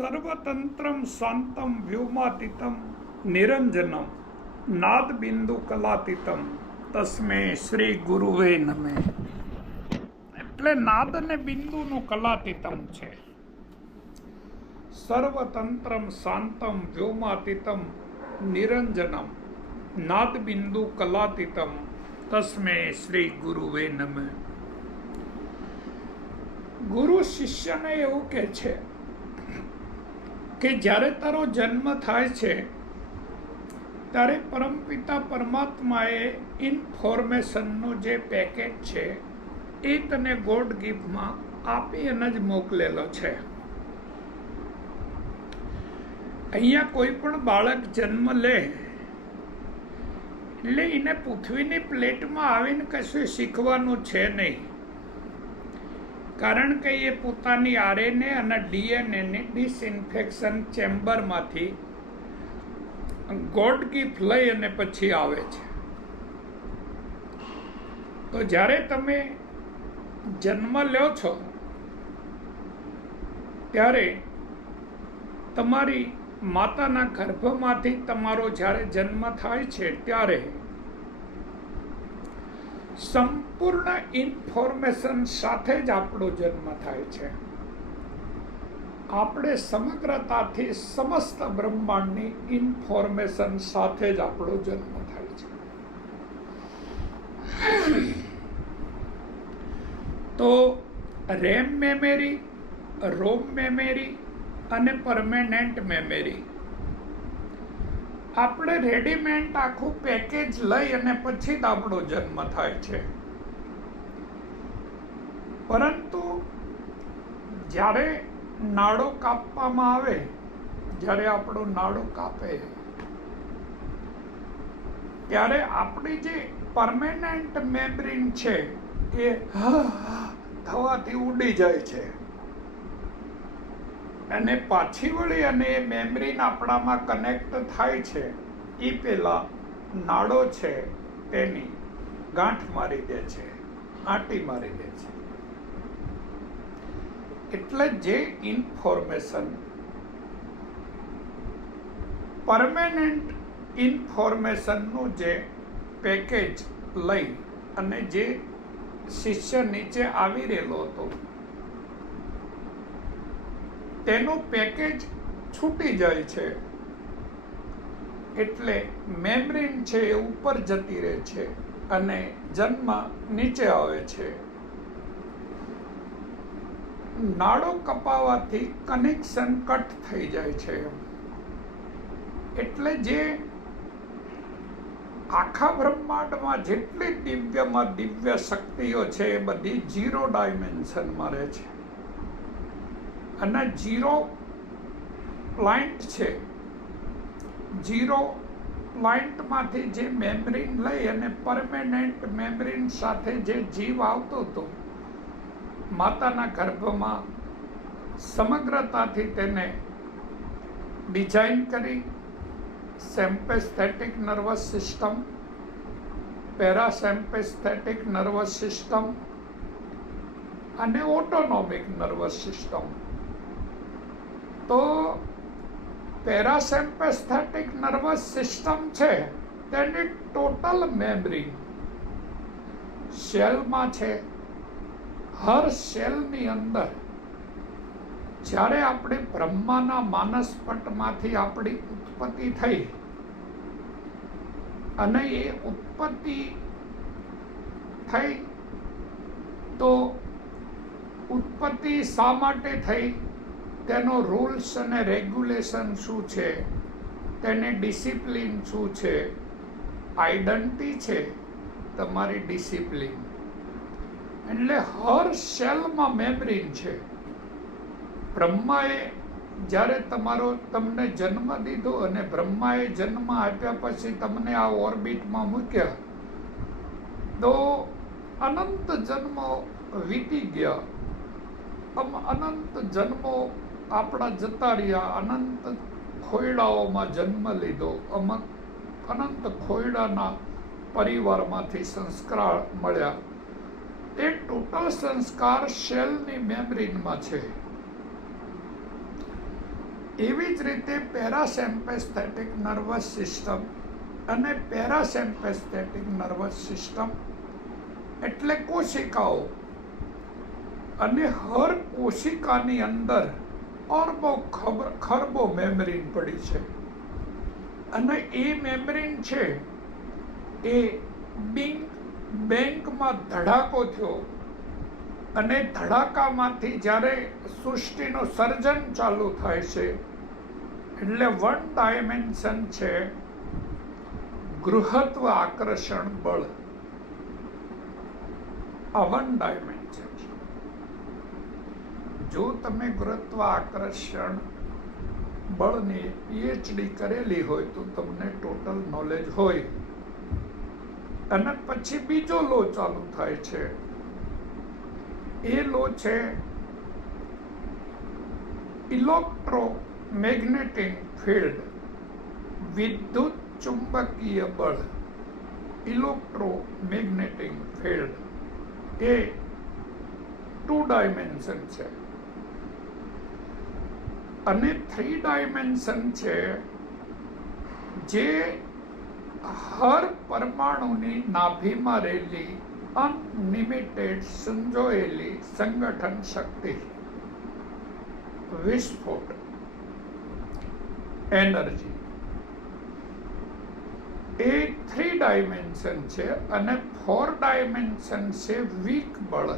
સર્વતંત્રમ શાંતમ વ્યોમાતીતમ નિરંજનમ નાદબિંદુ કલાતીતમ તસ્મે શ્રી ગુરુવે નમે. એટલે નાદ અને બિંદુનું કલાતીતમ છે. સર્વતંત્રમ શાંતમ વ્યોમાતીતમ નિરંજનમ નાદબિંદુ કલાતીતમ તસ્મે શ્રી ગુરુવે નમે. ગુરુ શિષ્યને એવું કહે છે કે જ્યારે તારો જન્મ થાય છે ત્યારે પરમપિતા પરમાત્માએ ઇન્ફોર્મેશનનું જે પેકેજ છે એ તને ગોડ ગિફ્ટમાં આપી અને જ મોકલેલો છે. અહીંયા કોઈ પણ બાળક જન્મ લે એટલે એને પૃથ્વીની પ્લેટમાં આવીને કશું શીખવાનું છે નહીં, કારણ કે એ પોતાની આરએનએ અને ડીએનએની ડિસઇન્ફેક્શન ચેમ્બરમાંથી ગોડ ગિફ્ટ લઈ અને પછી આવે છે. તો જ્યારે તમે જન્મ લ્યો છો ત્યારે તમારી માતાના ગર્ભમાંથી તમારો જ્યારે જન્મ થાય છે ત્યારે સંપૂર્ણ ઇન્ફોર્મેશન સાથે જ આપણો જન્મ થાય છે. આપણે સમગ્રતાથી સમસ્ત બ્રહ્માંડની ઇન્ફોર્મેશન સાથે જ આપણો જન્મ થાય છે. તો રેમ મેમરી, રોમ મેમરી અને પરમેનન્ટ મેમરી, આપણે રેડીમેડ આખું પેકેજ લઈ અને પછી જ આપણો જન્મ થાય છે. પરંતુ જ્યારે નાડો કાપવામાં આવે, જ્યારે આપણો નાડો કાપે ત્યારે આપણી જે પરમેનન્ટ મેમરી છે એ થવાથી ઉડી જાય છે અને પાછી વળી અને એ મેમરી આપણામાં કનેક્ટ થાય છે એ પેલા નાડો છે તેની ગાંઠ મારી દે છે, આંટી મારી દે છે. એટલે જે ઇન્ફોર્મેશન પરમેનન્ટ ઇન્ફોર્મેશનનું જે પેકેજ લઈ અને જે શિષ્ય નીચે આવી રહેલો હતો તેનું પેકેજ છૂટી જાય છે, એટલે મેમરી છે એ ઉપર જતી રહે છે અને જન્મ નીચે આવે છે. નાડો કપાવાથી કનેક્શન કટ થઈ જાય છે. એટલે જે આખા બ્રહ્માંડમાં જેટલી દિવ્યમાં દિવ્ય શક્તિઓ છે એ બધી 0 ડાયમેન્શનમાં રહે છે અને 0 પ્લાન્ટ છે. 0 પ્લાન્ટમાંથી જે મેમરી લઈ અને પરમેનન્ટ મેમરી સાથે જે જીવ આવતો હતો માતાના ગર્ભમાં, સમગ્રતાથી તેને ડિઝાઇન કરી sympathetic nervous system, parasympathetic nervous system અને ઓટોનોમિક નર્વસ સિસ્ટમ. તો પેરાસિમ્પેથેટિક નર્વસ સિસ્ટમ છે તેની ટોટલ મેમરી સેલમાં છે. હર સેલની અંદર જ્યારે આપણે બ્રહ્માના માનસપટમાંથી આપણી ઉત્પત્તિ થઈ અને એ ઉત્પત્તિ થઈ તો ઉત્પત્તિ શા માટે થઈ, તેનો રૂલ્સ અને રેગ્યુલેશન શું છે, તેની ડિસિપ્લિન શું છે, આઈડેન્ટિટી છે તમારી ડિસિપ્લિન. એટલે હર સેલમાં મેમરી છે. બ્રહ્માએ જ્યારે તમને જન્મ દીધો અને બ્રહ્માએ જન્મ આપ્યા પછી તમને આ ઓર્બિટમાં મૂક્યા તો અનંત જન્મો વીતી ગયા, અનંત જન્મો આપણા જતા રહ્યા, અનંત ખોયડાઓમાં જન્મ લીધો, અનંત ખોયડાના પરિવારમાંથી સંસ્કાર મળ્યા. એ ટોટલ સંસ્કાર સેલની મેમરીમાં છે. એવી જ રીતે પેરાસિમ્પેથેટિક નર્વસ સિસ્ટમ અને પેરાસિમ્પેથેટિક નર્વસ સિસ્ટમ એટલે કોશિકાઓ, અને હર કોશિકાની અંદર અરબો ખરબો મેમ્બ્રેન પડી છે, અને એ મેમ્બ્રેન છે એ બેંકમાં ધડાકો થયો, અને ધડાકામાંથી જ્યારે સૃષ્ટિનું સર્જન ચાલુ થાય છે એટલે વન ડાયમેન્શન છે ગૃહત્વ આકર્ષણ બળ. આ વન ડાયમેન્શન છે. જો તમે ગુરુત્વ આકર્ષણ બળની પીએચડી કરેલી હોય તો તમને ટોટલ નોલેજ હોય. અને પછી બીજો લો ચાલુ થાય છે. એ લો છે ઇલેક્ટ્રોમેગ્નેટિક ફિલ્ડ, વિદ્યુત ચુંબકીય બળ. ઇલેક્ટ્રોમેગ્નેટિક ફિલ્ડ એ 2 ડાયમેન્શન છે, અને 3 ડાયમેન્શન છે જે હર પરમાણુની નાભીમાં રહેલી અનલિમિટેડ સંજોયેલી સંગઠન શક્તિ, વિસ્ફોટ, એનર્જી. એ 3 ડાયમેન્શન છે. અને 4 ડાયમેન્શન છે વીક બળ,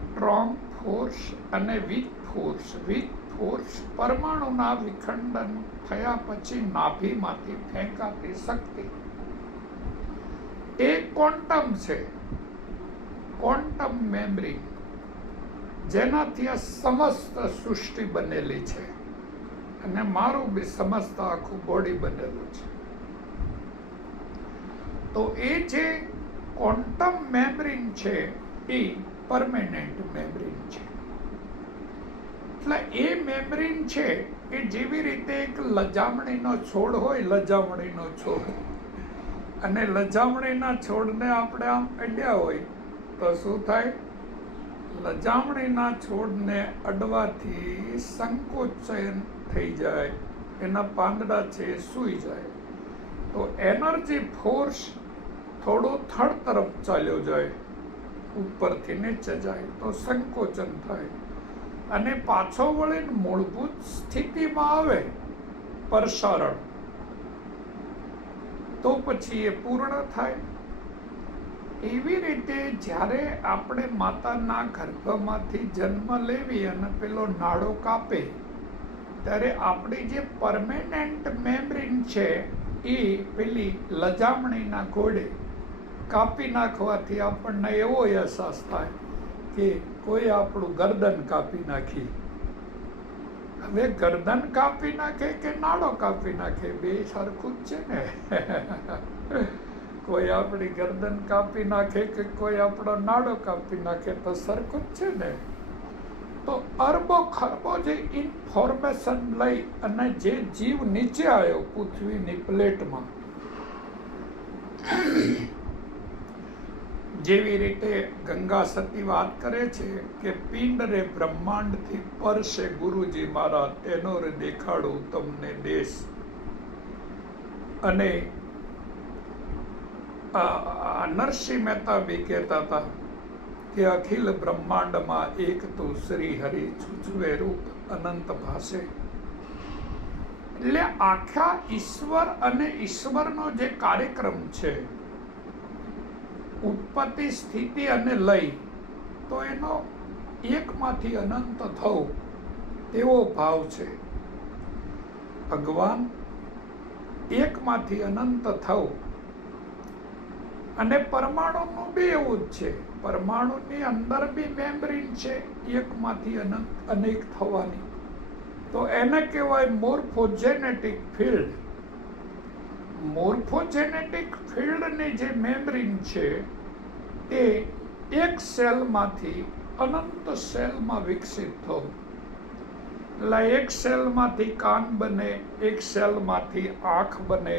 સ્ટ્રોંગ ફોર્સ અને વીક ફોર્સ. વીક ફોર્સ પરમાણુના વિખંડન થયા પછી નાભીમાંથી ફેંકાતી શક્તિ. એ ક્વોન્ટમ છે, ક્વોન્ટમ મેમરી, જેનાથી આ સમસ્ત સૃષ્ટિ બનેલી છે, અને મારું બી સમસ્ત આખું બોડી બનેલું છે. તો એ જે ક્વોન્ટમ મેમ્બ્રેન છે એ પરમેનન્ટ મેમ્બ્રેન છે. એટલે એ મેમ્બ્રેન છે એ જેવી રીતે એક લજામણીનો છોડ હોય, લજામણીનો છોડ, અને લજામણીના છોડને આપણે આમ અડ્યા હોય તો શું થાય? લજામણીના છોડને અડવાથી સંકોચન થઈ જાય, એના પાંદડા છે એ સૂઈ જાય. તો એનર્જી ફોર્સ થોડો થડ તરફ ચાલ્યો જાય, ઉપરથી નીચે જાય તો સંકોચન થાય, અને પાછો વળીને મૂળભૂત સ્થિતિમાં આવે પ્રસારણ, તો પછી એ પૂર્ણ થાય. એવી રીતે જ્યારે આપણે માતાના ગર્ભમાંથી જન્મ લેવી અને પેલો નાડો કાપે ત્યારે આપણી જે પરમેનન્ટ મેમ્બ્રેન છે એ પેલી લજામણીના ઘોડે કાપી નાખવાથી આપણને એવો અહેસાસ થાય કે કોઈ આપણું ગરદન કાપી નાખી. હવે ગરદન કાપી નાખે કે નાડો કાપી નાખે, બે સરખું જ છે ને. કોઈ આપણી ગરદન કાપી નાખે કે કોઈ આપણો નાડો કાપી નાખે તો સરખું જ છે ને. તો અરબો ખરબો જે ઇન્ફોર્મેશન લઈ અને જે જીવ નીચે આવ્યો પૃથ્વીની પ્લેટમાં, જેવી રીતે ગંગા સતી વાત કરે છે કે પિંડ રે બ્રહ્માંડથી પરશે ગુરુજી મારા, તેનો રે દેખાડું તમને દેશ. અને નરસિંહ મહેતા બી કહેતા હતા કે અખિલ બ્રહ્માંડમાં એક તો શ્રી હરિ છૂછવે રૂપ અનંત ભાષે. એટલે આખા ઈશ્વર અને ઈશ્વરનો જે કાર્યક્રમ છે, ઉત્પત્તિ, સ્થિતિ અને લય, તો એનો એકમાંથી અનંત થવું તેવો ભાવ છે. ભગવાન એકમાંથી અનંત થવું, અને પરમાણુનું બી એવું જ છે. પરમાણુની અંદર બી મેમ્બ્રેન છે એકમાંથી અનેક થવાની. તો એને કહેવાય મોર્ફોજેનેટિક ફિલ્ડ. મોર્ફોજેનેટિક ફિલ્ડની જે મેમ્બ્રેન છે એ એક સેલમાંથી અનંત સેલમાં વિકસિત થવું. એટલે એક સેલમાંથી કાન બને, એક સેલમાંથી આંખ બને,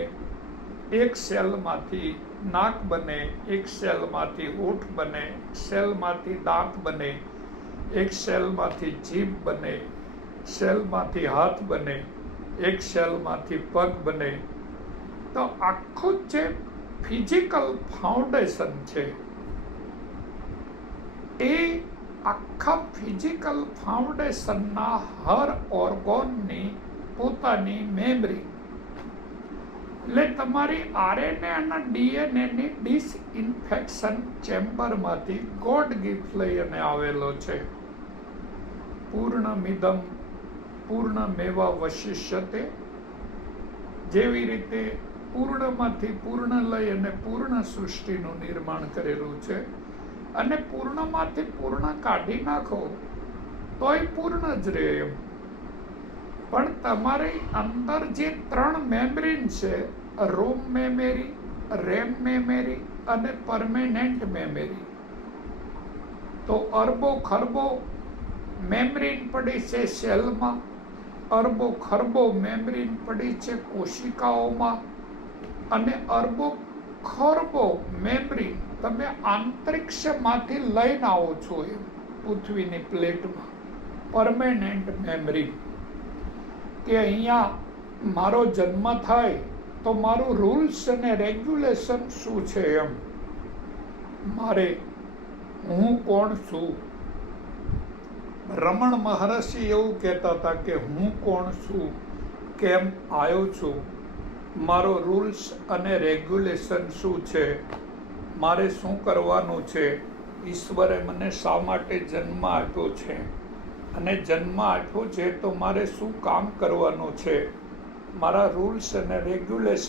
એક સેલમાંથી નાક બને, એક સેલમાંથી હોઠ બને, એક સેલમાંથી દાંત બને, એક સેલમાંથી જીભ બને, સેલમાંથી હાથ બને, એક સેલમાંથી પગ બને. તો આખું જે ફિઝિકલ ફાઉન્ડેશન છે એ આખા ફિઝિકલ ફાઉન્ડેશનના હર ઓર્ગોનની પોતાની મેમરી, એટલે તમારી આરએનએ અને ડીએનએની ડિસઇન્ફેક્શન ચેમ્બરમાંથી ગોડ ગિફ્ટ લઈને આવેલો છે. પૂર્ણમિદમ પૂર્ણમેવા વશિષ્યતે, જેવી રીતે પૂર્ણમાંથી પૂર્ણ લઈ અને પૂર્ણ સૃષ્ટિનું નિર્માણ કરેલું છે, અને પૂર્ણમાંથી પૂર્ણ કાઢી નાખો તોય પૂર્ણ જ રહે એમ. પણ તમારી અંદર જે 3 મેમરીન છે, રોમ મેમરી, રેમ મેમરી અને પરમેનન્ટ મેમરી, તો અરબો ખરબો મેમરીન પડી છે સેલમાં, અરબો ખરબો મેમરીન પડી છે કોશિકાઓમાં, અને અરબો ખરબો મેમરી તમે અંતરિક્ષમાંથી લઈને આવો છો એમ પૃથ્વીની પ્લેટમાં. પરમેનન્ટ મેમરી કે અહીંયા મારો જન્મ થાય તો મારું રૂલ્સ અને રેગ્યુલેશન શું છે એમ, મારે હું કોણ છું. રમણ મહર્ષિ એવું કહેતા હતા કે હું કોણ છું, કેમ આવ્યો છું, મારો રૂલ્સ અને રેગ્યુલેશન શું છે, મારે શું કરવાનું છે, ઈશ્વરે મને શા માટે જન્મ આપ્યો છે, અને જન્મ આપ્યો છે તો મારે શું કામ કરવાનું છે, મારા રૂલ્સ અને રેગ્યુલેશન